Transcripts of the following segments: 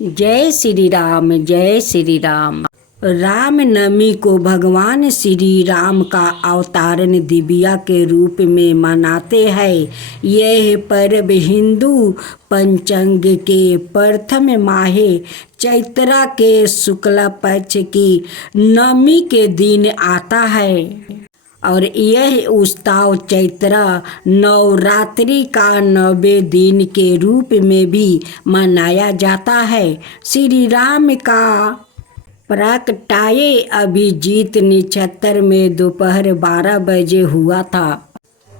जय श्री राम, जय श्री राम। राम नवमी को भगवान श्री राम का अवतारण दिव्या के रूप में मनाते हैं। यह पर्व हिंदू पंचांग के प्रथम माह चैत्रा के शुक्ल पक्ष की नवमी के दिन आता है और यह उत्सव चैत्र नवरात्रि का 9वें दिन के रूप में भी मनाया जाता है। श्री राम का प्रगटाए अभिजीत नक्षत्र में दोपहर 12 बजे हुआ था।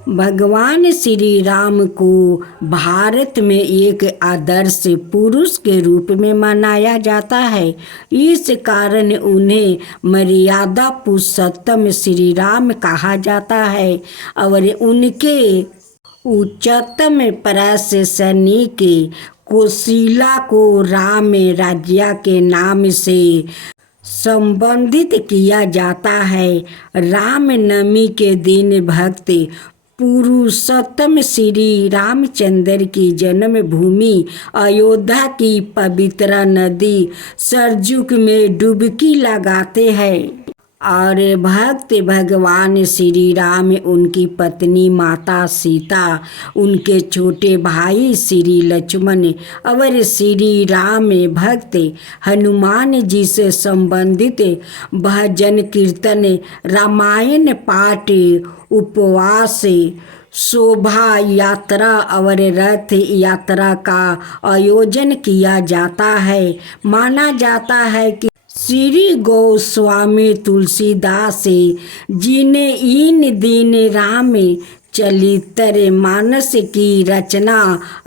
भगवान श्री राम को भारत में एक आदर्श पुरुष के रूप में मनाया जाता है। इस कारण उन्हें मर्यादा पुरुषोत्तम श्री राम कहा जाता है और उनके उच्चतम प्रशंसनीय कौशल्या को राम राज्य के नाम से संबोधित किया जाता है। रामनवमी के दिन भक्त पुरुषोत्तम श्री रामचंद्र की जन्मभूमि अयोध्या की पवित्र नदी सरजू में डुबकी लगाते हैं और भक्त भगवान श्री राम, उनकी पत्नी माता सीता, उनके छोटे भाई श्री लक्ष्मण और श्री राम भक्त हनुमान जी से संबंधित भजन कीर्तन, रामायण पाठ, उपवास, शोभा यात्रा और रथ यात्रा का आयोजन किया जाता है। माना जाता है कि श्री गोस्वामी तुलसीदास जी ने इन दिन राम चरित्र मानस की रचना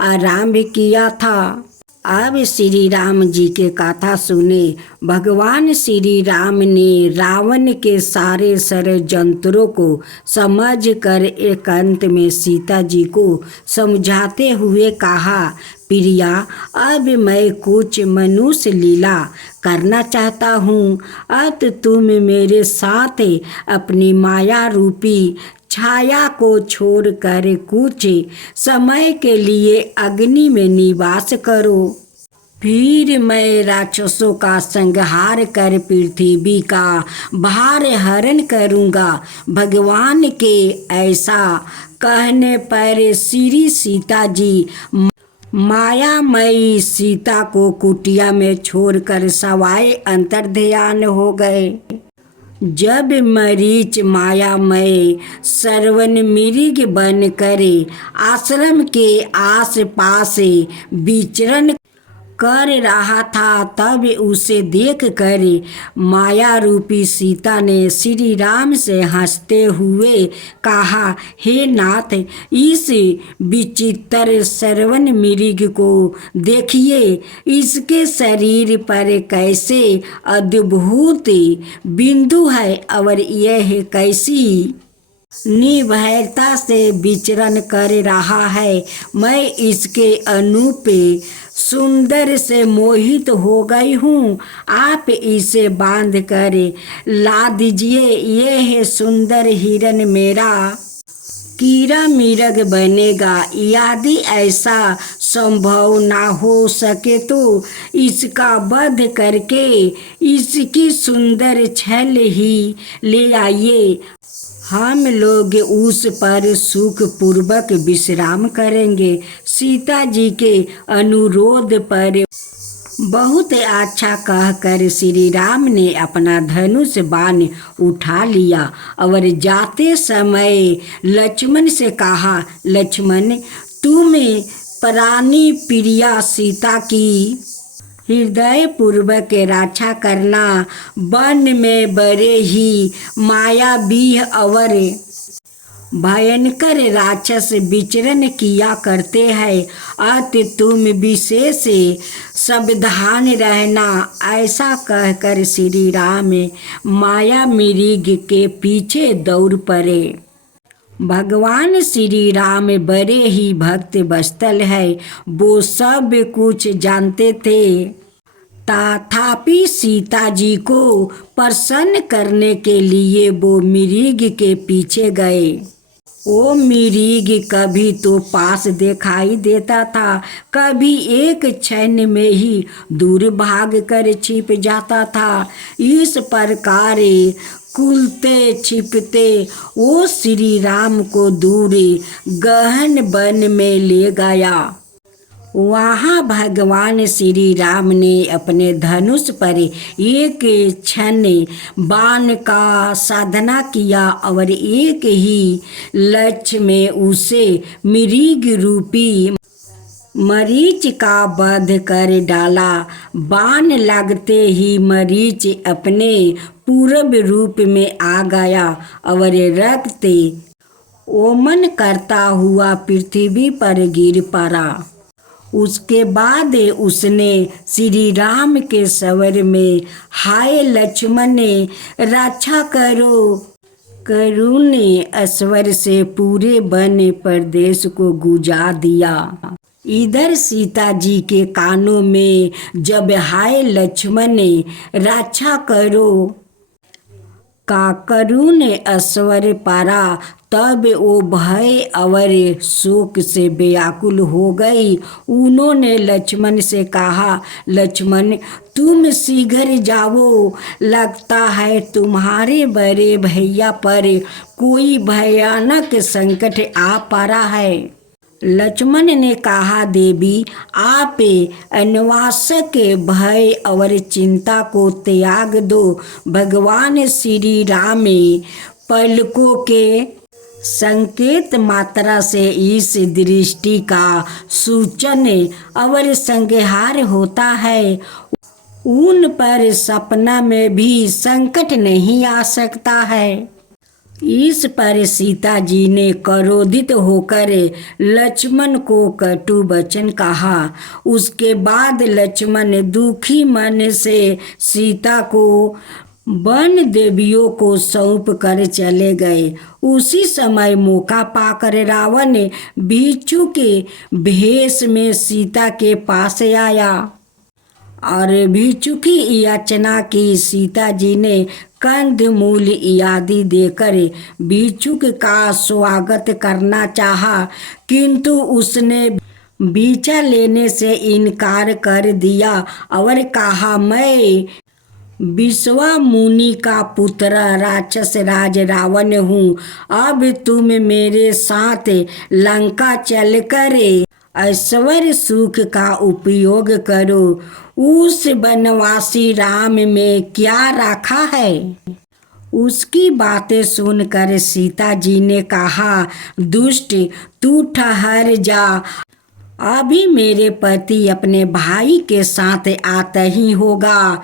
आरंभ किया था। अब श्री राम जी के कथा सुने। भगवान श्री राम ने रावण के सारे षड्यंत्रों को समझ कर एकांत में सीता जी को समझाते हुए कहा, प्रिया, अब मैं कुछ मनुष्य लीला करना चाहता हूँ। अब तुम मेरे साथ अपनी माया रूपी छाया को छोड़कर कुछ समय के लिए अग्नि में निवास करो। फिर मैं राक्षसों का संहार कर पृथ्वी का भार हरण करूँगा। भगवान के ऐसा कहने पर श्री सीता जी मायामयी सीता को कुटिया में छोड़कर सवाए अंतर्ध्यान हो गए। जब मरीच मायामय श्रवण मृग बन कर आश्रम के आस पास विचरण कर रहा था, तब उसे देख कर माया रूपी सीता ने श्री राम से हंसते हुए कहा, हे नाथ, इस विचित्र श्रवण मृग को देखिए। इसके शरीर पर कैसे अद्भुत बिंदु है और यह कैसी निर्भयता से विचरण कर रहा है। मैं इसके अनूप सुंदर से मोहित हो गई हूँ। आप इसे बांध कर ला दीजिए। यह सुंदर हिरन मेरा कीड़ा मृग बनेगा। यदि ऐसा संभव ना हो सके तो इसका वध करके इसकी सुंदर छल ही ले आइए। हम लोग उस पर सुखपूर्वक विश्राम करेंगे। सीता जी के अनुरोध पर बहुत अच्छा कहकर श्री राम ने अपना धनुष बाण उठा लिया और जाते समय लक्ष्मण से कहा, लक्ष्मण, तुम प्राणी प्रिया सीता की हृदय पूर्वक रक्षा करना। वन में बड़े ही मायावी और भयंकर राक्षस विचरण किया करते हैं, अतः तुम विशेष सावधान रहना। ऐसा कहकर श्री राम माया मृग के पीछे दौड़ पड़े। भगवान श्री राम बड़े ही भक्त वत्सल है। वो सब कुछ जानते थे, तथापि सीता जी को प्रसन्न करने के लिए वो मृग के पीछे गए। वो मिरीग कभी तो पास दिखाई देता था, कभी एक क्षण में ही दूर भाग कर छिप जाता था। इस प्रकार कुलते छिपते वो श्री राम को दूर गहन वन में ले गया। वहाँ भगवान श्री राम ने अपने धनुष पर एक क्षण बाण का साधना किया और एक ही लक्ष्य में उसे मृग रूपी मरीच का वध कर डाला। बाण लगते ही मरीच अपने पूर्व रूप में आ गया और रक्त ओमन करता हुआ पृथ्वी पर गिर पड़ा। उसके बाद उसने श्री राम के सवर में, हाय लक्ष्मण रक्षा करो, करुण स्वर से पूरे वन प्रदेश को गुजार दिया। इधर सीता जी के कानों में जब हाय लक्ष्मण रक्षा करो का करुण स्वर पड़ा, तब वो भय और शोक से व्याकुल हो गई। उन्होंने लक्ष्मण से कहा, लक्ष्मण तुम शीघ्र जाओ, लगता है तुम्हारे बड़े भैया पर कोई भयानक संकट आ पड़ा है। लक्ष्मण ने कहा, देवी आप अनावश्यक भय और चिंता को त्याग दो। भगवान श्री राम पलकों के संकेत मात्रा से इस दृष्टि का सूचन और संहार होता है। उन पर सपना में भी संकट नहीं आ सकता है। इस पर सीता जी ने क्रोधित होकर लक्ष्मण को कटु वचन कहा। उसके बाद लक्ष्मण दुखी मन से सीता को वन देवियों को सौंप कर चले गए। उसी समय मौका पाकर रावण भिक्षु के भेष में सीता के पास आया और भिक्षु की याचना की। सीता जी ने कंदमूल आदि देकर भिक्षुक का स्वागत करना चाहा, किंतु उसने भिक्षा लेने से इनकार कर दिया और कहा, मैं विश्वा मुनि का पुत्र राक्षस राज रावण हूँ। अब तुम मेरे साथ लंका चलकर ऐश्वर्य सुख का उपयोग करो। उस वनवासी राम में क्या रखा है। उसकी बातें सुनकर सीता जी ने कहा, दुष्ट तू ठहर जा, अभी मेरे पति अपने भाई के साथ आता ही होगा।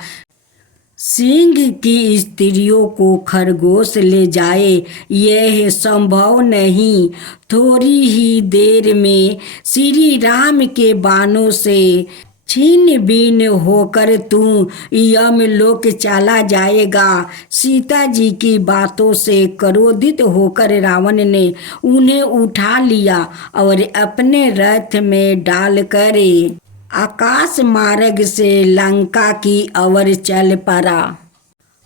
सिंह की स्त्रियों को खरगोश ले जाए, यह संभव नहीं। थोड़ी ही देर में श्री राम के बाणों से छीन बीन होकर तू यमलोक चला जाएगा। सीता जी की बातों से क्रोधित होकर रावण ने उन्हें उठा लिया और अपने रथ में डालकर आकाश मार्ग से लंका की ओर चल पड़ा।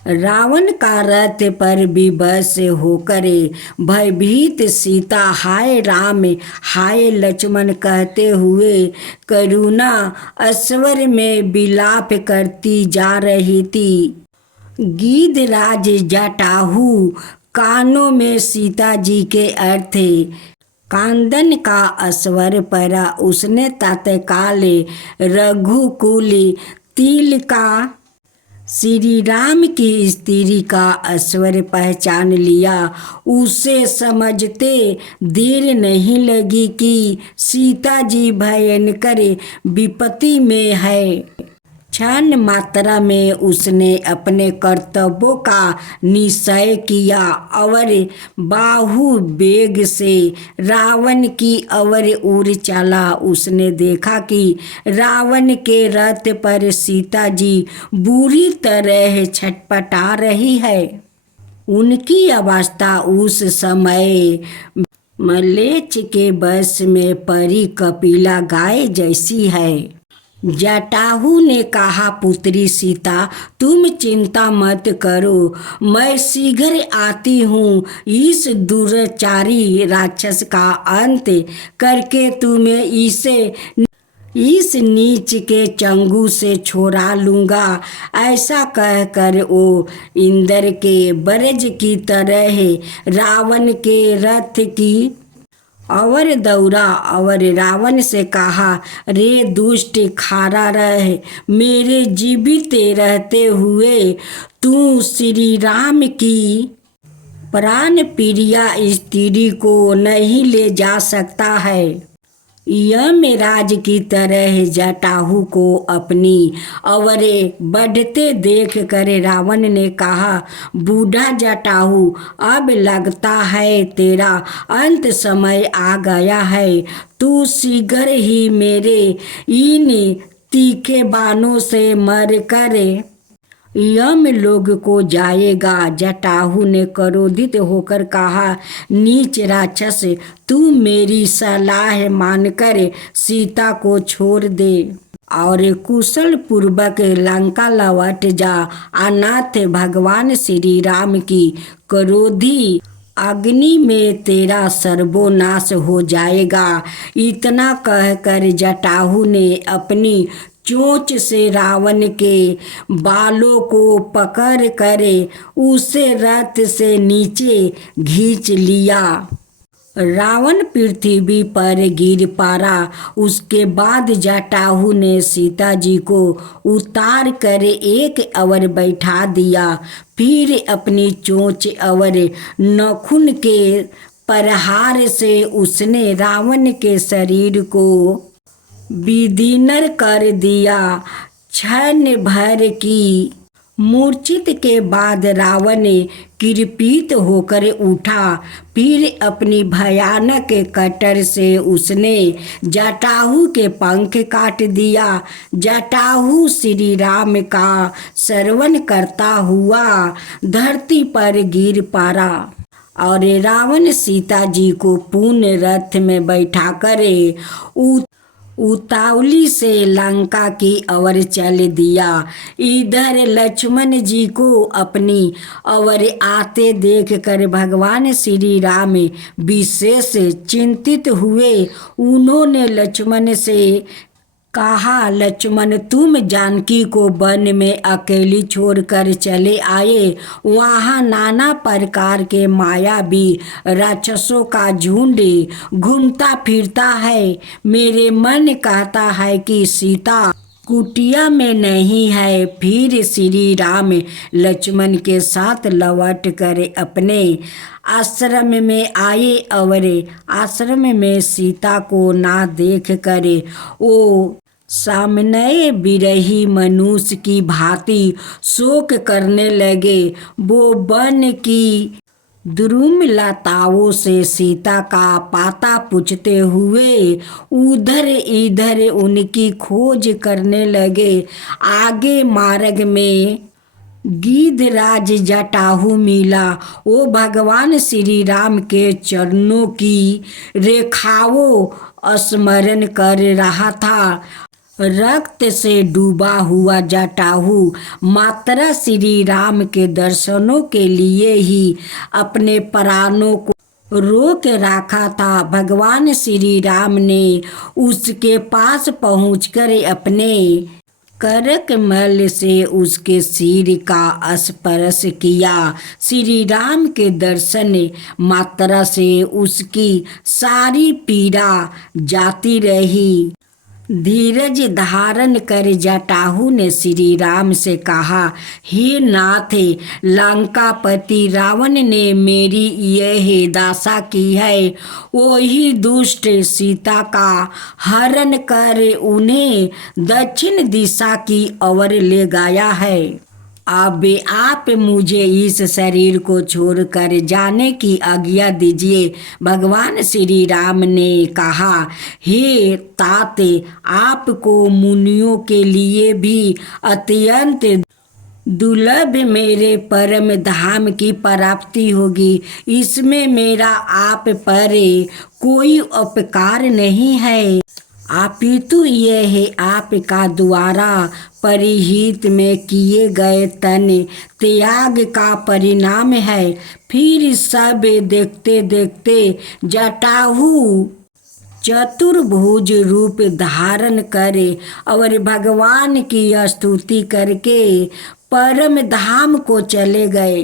रावण का रथ पर विवश होकर भयभीत सीता हाय राम हाय लक्ष्मण कहते हुए करुणा स्वर में विलाप करती जा रही थी। गिद्धराज जटाहू कानों में सीता जी के अर्थ कांदन का स्वर पड़ा। उसने तत्काल रघुकुल तिल का श्री राम की स्त्री का स्वर पहचान लिया। उसे समझते देर नहीं लगी कि सीता जी भयंकर विपत्ति में है। क्षण मात्रा में उसने अपने कर्तव्यों का निश्चय किया और बाहु वेग से रावण की ओर उड़ चला। उसने देखा कि रावण के रथ पर सीता जी बुरी तरह छटपटा रही है। उनकी अवस्था उस समय मलेच्छ के वश में परी कपिला गाय जैसी है। जटाहू ने कहा, पुत्री सीता तुम चिंता मत करो, मैं शीघ्र आती हूँ। इस दुराचारी राक्षस का अंत करके तुम्हें इस नीच के चंगू से छोड़ा लूँगा। ऐसा कहकर वो इंद्र के वज्र की तरह रावण के रथ की और दौड़ा और रावण से कहा, रे दुष्ट खारा रहे, मेरे जीवित रहते हुए तू श्री राम की प्राण प्रिया स्त्री को नहीं ले जा सकता है। यमराज की तरह जटाहू को अपनी अवरे बढ़ते देख कर रावण ने कहा, बूढ़ा जटाहू, अब लगता है तेरा अंत समय आ गया है। तू शीघ्र ही मेरे इन तीखे बाणों से मर कर यम लोग को जाएगा। जटाहू ने क्रोधित होकर कहा, नीच राक्षस, तू मेरी सलाह मानकर सीता को छोड़ दे और कुशल पूर्वक लंका लौट जा, अनाथ भगवान श्री राम की क्रोधी अग्नि में तेरा सर्वनाश हो जाएगा। इतना कहकर जटाहू ने अपनी चोंच से रावण के बालों को पकड़ कर उसे रथ से नीचे खींच लिया। रावण पृथ्वी पर गिर पड़ा। उसके बाद जटाहू ने सीता जी को उतार कर एक अवर बैठा दिया। फिर अपनी चोंच और नाखून के प्रहार से उसने रावण के शरीर को विदीर्ण कर दिया। क्षण भर की मूर्छित के बाद रावण कृपित होकर उठा। फिर अपनी भयानक कटर से उसने जटाहू के पंख काट दिया। जटाहू श्री राम का श्रवण करता हुआ धरती पर गिर पड़ा और रावण सीता जी को पूर्ण रथ में बैठाकर उतावली से लंका की ओर चल दिया। इधर लक्ष्मण जी को अपनी ओर आते देखकर भगवान श्री राम विशेष चिंतित हुए। उन्होंने लक्ष्मण से कहा, लक्ष्मण, तुम जानकी को वन में अकेली छोड़कर चले आए। वहाँ नाना प्रकार के मायावी राक्षसों का झुंड घूमता फिरता है। मेरे मन कहता है कि सीता कुटिया में नहीं है। फिर श्री राम लक्ष्मण के साथ लौट कर अपने आश्रम में आए और आश्रम में सीता को ना देख कर वो सामने विरही मनुष्य की भांति शोक करने लगे। वो वन की द्रुम लताओं से सीता का पता पूछते हुए उधर इधर उनकी खोज करने लगे। आगे मार्ग में गिद्धराज जटाहू मिला। वो भगवान श्री राम के चरणों की रेखाओं स्मरण कर रहा था। रक्त से डूबा हुआ जटाहू मात्र श्री राम के दर्शनों के लिए ही अपने प्राणों को रोक रखा था। भगवान श्री राम ने उसके पास पहुंचकर अपने करकमल से उसके सिर का स्पर्श किया। श्री राम के दर्शन मात्रा से उसकी सारी पीड़ा जाती रही। धीरज धारण कर जटाहू ने श्री राम से कहा, हे नाथ, लंकापति रावण ने मेरी यह दशा की है। वही दुष्ट सीता का हरण कर उन्हें दक्षिण दिशा की ओर ले गया है। अब आप मुझे इस शरीर को छोड़कर जाने की आज्ञा दीजिए। भगवान श्री राम ने कहा, हे तात, आपको मुनियों के लिए भी अत्यंत दुर्लभ मेरे परम धाम की प्राप्ति होगी। इसमें मेरा आप पर कोई उपकार नहीं है। अपितु यह आपका द्वारा परिहित में किए गए तन त्याग का परिणाम है। फिर सब देखते देखते जटाहु चतुर्भुज रूप धारण करे और भगवान की स्तुति करके परम धाम को चले गए।